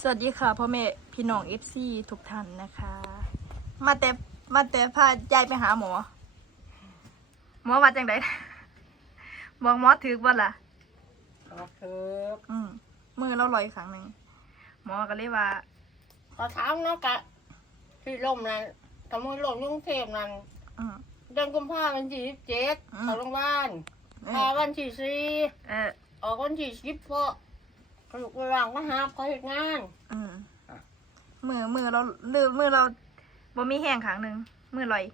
สวัสดีค่ะพ่อแม่พี่น้องเอฟซีทุกท่านนะคะ มาแต่มาแต่พายายไปหาหมอ หมอว่าจังไดบอกหมอถือว่าล่ะก็คืออืมมือเราลอยครั้งหนึ่งหมอก็เลยว่าก็ถามเนาะกะที่ลมนั้นกับมือลมยุ่งเทพนั้นอืมเดือนกุมภาพันธ์ที่สิบเจ็ดอืมเข้าโรงพยาบาลเอพาอวันที่สี่เออออกวันที่สิบเพราะ กระดูกกระหลังมาหาเขาเหตุงาน อืมมือมือเราลืมมือเราบ่มีแห้งครั้งหนึ่งมือลอย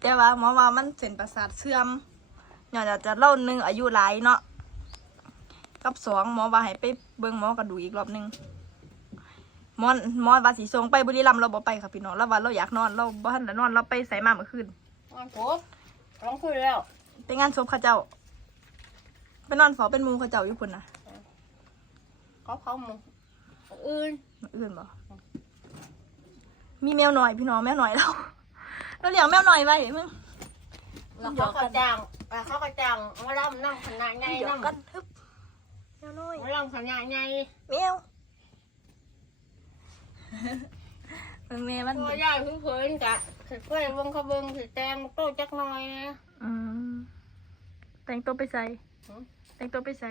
แต่ว่าหมอว่ามันเส้นประสาทเสื่อมย้อนจากจะเล่าหนึ่งอายุหลายเนาะกับสองหมอว่าให้ไปเบิ่งหมอกระดูกอีกรอบหนึงหมอหมอว่าสีทรงไปบุรีรัมย์เราบ่ไปค่ะพี่น้องเราว่าเราอยากนอนเราบ่ทันได้นอนเราไปใส่มาเมื่อคืนงานผมร้องคุยแล้ว ไปงานศพเข้าเจ้าไปนอนเฝ้าเป็นหมูเข้าเจ้าอยู่พุ่นนะ เขาเขาหมึงอื่นมื้ออื่นบ่มีแมวหน่อยพี่น้องแมวหน่อยเราเราเลี้ยงแมวหน่อยไว้มึงแล้วเขาก็จ้างแล้วเขาก็จ้างมาล่ำนั่งขนาดใหญ่เดี๋ยวนั่งกันฮึบแมวน้อยมาล่ำขนาดใหญ่แมวเบิ่งแม่มันตัวใหญ่เพื่อนๆกะสิเพื่อนเบิ่งเขาเบิ่งสิแตงโตจักหน่อยนะอืมแต่งตัวไปใส่หือแต่งตัวไปใส่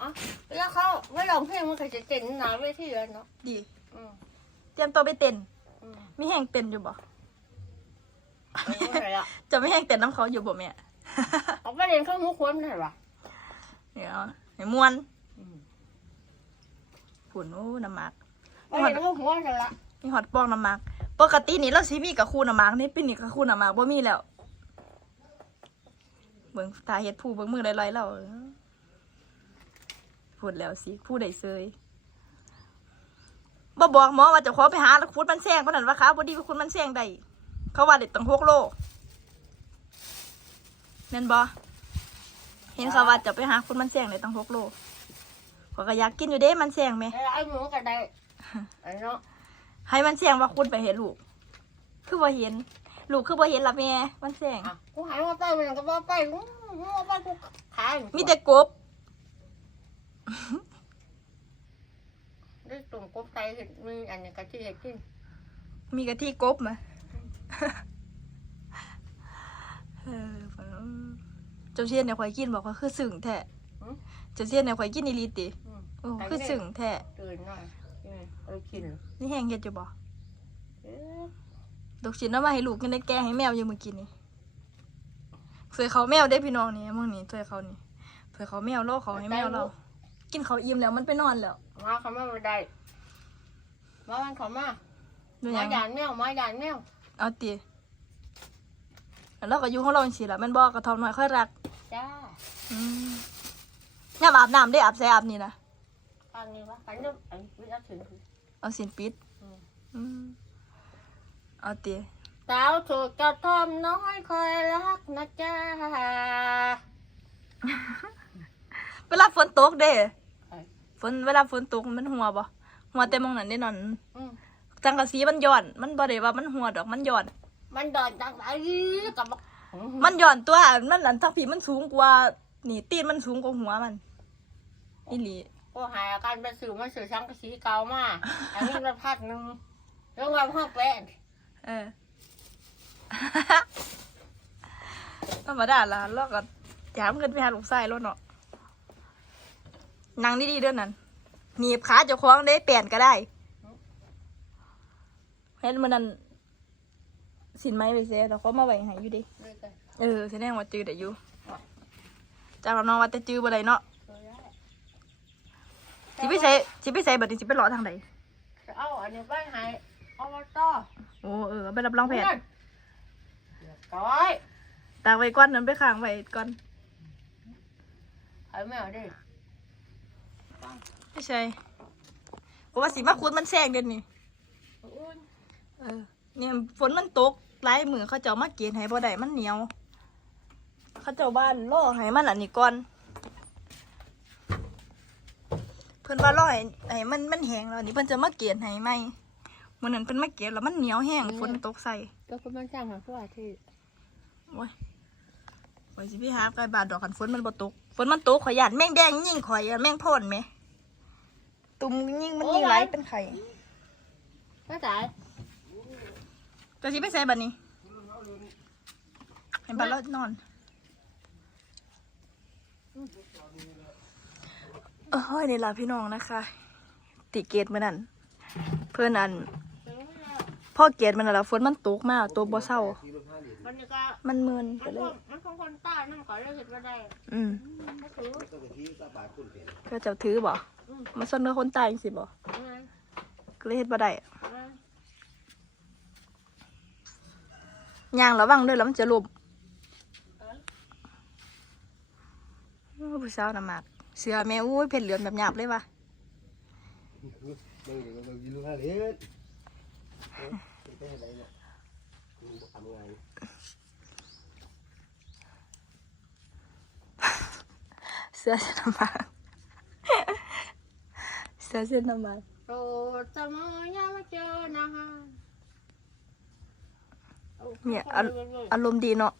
อ๋อแล้วเขาไม่ร้องเพลงมันก็จะเต้นหนาเวทีเลยเนาะดี อืมเตรียมตัวไปเต้น อืมมีแห้งเต้นอยู่บ่ ไม่รู้อะไรอะจะไม่แห้งเต้นน้ำเขาอยู่บ่แม่เขาไปเรียนเครื่องมุกคนไม่ใช่ปะเดี๋ยวให้มวนอืมผุนโอ้น้ำมัก ไปเรียนเครื่องหัวใช่ละมีฮอตปองน้ำมัก ปกตินี่เราสิมีกับคู่น้ำมักนี่ปีนี้กับคู่น้ำมักบ่มีแล้ว เบิ่งตาเฮ็ดผู้เบิ่งมือลอยๆแล้ว พูดแล้วสิผู้ใดเซยบ่บอกหมอว่าเจะขอไปหาแล้วคุดมันแซงเพราะนั้นว่าขาบ่ดีไปคุดมันแซงได้เขาว่าเด็ดตั้งหกโลแม่นบ่เห็นเขาว่าจะไปหาคุดมันแซงได้ตั้งหกโลเขาก็อยากกินอยู่เด้มันแซงไหมแล้วไอ้หมูก็ได้ไอ้เนาะให้มันแซงว่าคุดไปเห็นลูก คือบ่เห็น ลูกคือบ่เห็นละแม่มันแซงอะกูหายมาไปมันก็ว่าไปกูว่าไปกูขายมีแต่กบ ได้ตุ่มกบไทยเห็นมีอันนี้กะทิเห็ดกินมีกะทิกบมาเออฝนเจ้าเชียนเนี่ยข่อยกินบอกว่าคือสึ่งแท้เจ้าเชียนเนี่ยข่อยกินอีหลีติอืมโอ้คือสึ่งแท้ตื่นหน่อยอืมเอาไปกินนี่แห้งเฮ็ดอยู่บ่เอ๊ะลูกชิ้นเอามาให้ลูกกินได้แกงให้แมวอยู่เมื่อกี้นี่สวยเขาแมวได้พี่น้องนี่มึงนี่สวยเขานี่สวยเขาแมวโลกเขาให้แมวเรา กินเขาวอิ่มแล้วมันไปนอนแล้วมาเขามาไม่ได้มาวันเขามาดูหมายังหยานแมวมาหยานแมวเอาติแล้วเราก็อยู่ของเราจังซี่ล่ะแม่นบ่กระทอมน้อยค่อยรักจ้าอืมยามอาบน้ำได้อาบใส่อาบนี่นะอันนี้วะอันนี้อันนี้เอาถึง เอาสินปิดอืม อืมเอาตีสาวถูกกระทอมน้อยคอยรักนะจ้า เวลาฝนตกเด้ใช่ฝนเวลาฝนตกมันหัวบ่หัวแต่มองนั่นได้นอนอืมจังกะสีมันย้อน มันบ่ได้ว่ามันหัวดอกมันย้อน มันดอนดังไหนกับบักมันย้อนตัวมันอันทั้งผีมันสูงกว่านี่ตีนมันสูงกว่าหัวมันอีหลีก็หายอาการไปสื่อมาสื่อช่างกระสีเก่ามาอันนี้มันพัดหนึ่งแล้ววันห้องแปะเออธรรมดาล่ะเราก็ยามเงินไปหาลูกชายแล้วเนาะ นั่งดีๆเด้อนั่นหนีบขาเจ้าของได้เปลี่ยนก็ได้เห็นมันนั่นสินไม้ไปเสียแต่เขามาไว้ให้อยู่ดิเลยกันเออแสดงว่าจือได้อยู่จากเราน้องว่าแต่จือบ่ได้เนาะสิไปใส่สิไปใส่บัดนี้สิไปรอทางใดเอาอันนี้ไปให้อบตโอ้เออไปรับรองแพทย์เรียบร้อยตากไว้ก่อนนั้นไปค้างไว้ก่อนเอาแมวดิ ไม่ใช่เพราะว่าสิมาคูดมันแซงเด่นนี่อุ้ยเออเนี่ยฝนมันตกหลายมือเขาเจ้ามาเกณฑ์ให้บ่ได้มันเหนียว เขาเจ้าบ้านล่อให้มันอันนี้ก่อนเพิ่นว่าล่อให้ให้มันมันแห้งแล้วนี่เพิ่นจะมาเกณฑ์ให้ไหมมื้อนั้นเพิ่นมาเกณฑ์แล้วมันเหนียวแห้งฝนตกใส่ก็คุณมันจ้างหาผู้อาที่โอ้ยโอ้ยสิพี่หาไกลบาดดอกกันฝนมันบ่ตกฝนมันตกข่อยยานแมงแดงยิ่งข่อยอะแมงพ่นแหม ตุ่มยิ่งมันยิ่งไหลเป็นไข่ไม่จ่ายแต่สิไปใส่บัดนี้ เห็นบัดแล้วนอนเออนี่ล่ะพี่น้องนะคะ ติเกตมื่อนั้นเพื่อนอันพ่อเกตมันน่ะล่ะฝนมันตกมากตกบ่เศร้าวันนี้ก็มันเมินมัก็นเลคย งมันคงคนใต้นั่นก่อนเลยเห็นว่าได้อืม ก็ถือก็เจ้าถือบ่ มันสนเนื้อคนตายจังสิบ่อืมก็เลยเฮ็ดบ่ได้อืมย่างระวังด้วยแล้วมันจะลมเออโอ้ผู้สาวน่ะมากเสือแม่อุ้ยเผ็ดเหลือนแบบหยาบเลยว่ะมึงเดี๋ยวมึงยิงลูกห้าเหรียญเอ๊ะเป็นอะไรเนี่ยมึงทำไงเสือเส้นน้ำมันเสือเส้นน้ำมันโปรดเสมอยามมาเจอนะฮะอาเนี่ยอาอารอารมณ์ดีเนาะ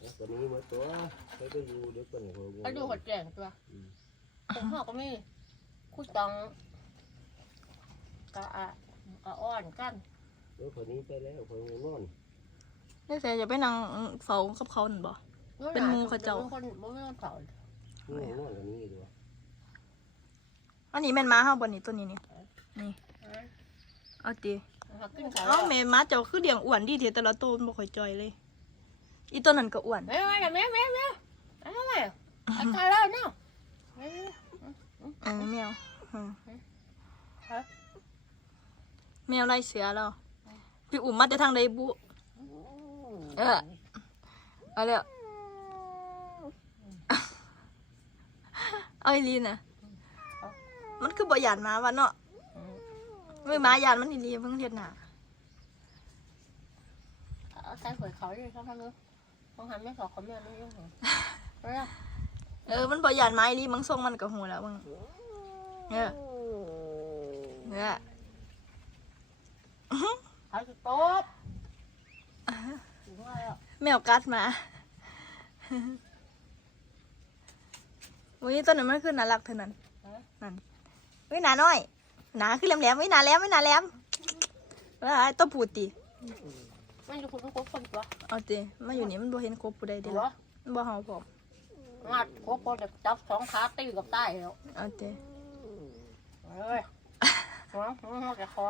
แล้วตัวนี้มาตัวเขาก็อยู่เดี๋ยวก่อนหัวไอ้ดูหัวแจงตัวผมหอก็มีคุยตองกะอะกะอ้อนกันเดี๋ยวคนนี้ไปแล้วคนนี้นอนนี่แต่จะไปนั่งเฝ้ากับเขาหนั่นบ่เป็นมูขเจ้าคนบ่ไมีคนสอนนี่นอนกันนี้ดีกว่า อันนี้แม่นม้าเฮาบ่นี่ตัวนี้นี่นี่เอาติหากินข้าวเอ้าแม่ม้าเจ้าคือเลี้ยงอ้วนดีเถอะแต่ละตัวมันบ่ค่อยจอยเลย อีตัวนั้นก็อ้วนแม่แม่แม่แม่แม่เอาไงเอาข้าวแล้วเนาะแม่เออแมวอืมฮะแมวไล่เสือเราพี่อุ้มมาแต่ทางใดบุเออเอาแล้วเอาอีลีน่ะ มันคือบ่หยานหมาวะเนาะไม่หมาหยานมันอีลีเพิ่งเฮ็ดหน้าเอาใส่หัวเขาดิเขาทำเลยต้องหันไม่สอกเขาแม่ไม่ยุ่งเหรอเออเออ มันบ่หยานหมาอีลีมึงส่งมันก็หูแล้วมึงเออเออเขาจะตบถึงว่าแล้วแมวกัดหมาอุ้ยตัวนั้นมันคือน่ารักเท่านั้นนั่น เฮ้ยหนาน้อย หนาคือแหลมๆเฮ้ยหนาแหลมเฮ้ยหนาแหลมว่าไอ้ตัวปูตีมันอยู่คุณทุกคนตัวเอาตีมาอยู่นี่มันบ่เห็นครบผู้ใดเด้หัวล่ะมันบ่เฮาพร้อมงัดโคโปจะจับสองขาตีกับใต้แล้วเอาตีเอ้ยหัวหัวหัวแกคอ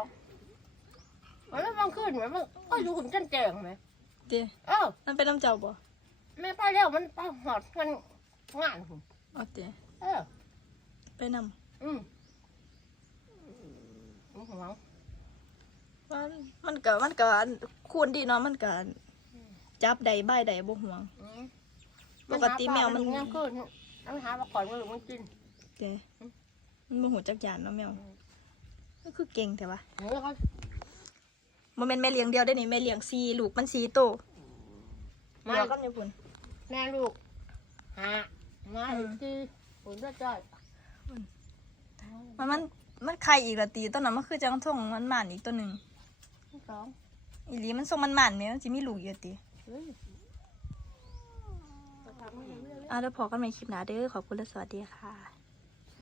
แล้วมันขึ้นไหมมันก็อยู่ขุนจันแจงไหมตีเออมันเป็นน้ำเจ้าบ่แม่ไปแล้วมันไปหอดมันงานหุ่นเอาตีเออไปนำอืม อืมหัวมันมันก็มันก็ควรดีเนาะมันก็จับใดใบใดบ่ห่วงอืมปกติแมวมันยังขึ้นมันหามาก่อนมันหรือมันกินตีมันบ่หูจักยานเนาะแมวก็คือเก่งแต่ว่าเฮ้ยเขาบ่แม่นแม่เลี้ยงเดียวได้นี่แม่เลี้ยงสี่ลูกมันสี่โตวมาเดี๋ยวกันอยู่พุ่นแม่ลูกหามาอีกทีหุ่นจะจ่อยมันมัน มันไข่อีกละตีตัวนั้นมันคือจังท่งมันหมันอีกตัวหนึงสองอีหลีมันส่งมันหมันแม่มันสิมีลูกอยู่ติเฮ้ยจะทำให้เรื่อยๆอะแล้วพอกันใหม่คลิปหน้าเด้อขอบคุณและสวัสดีค่ะ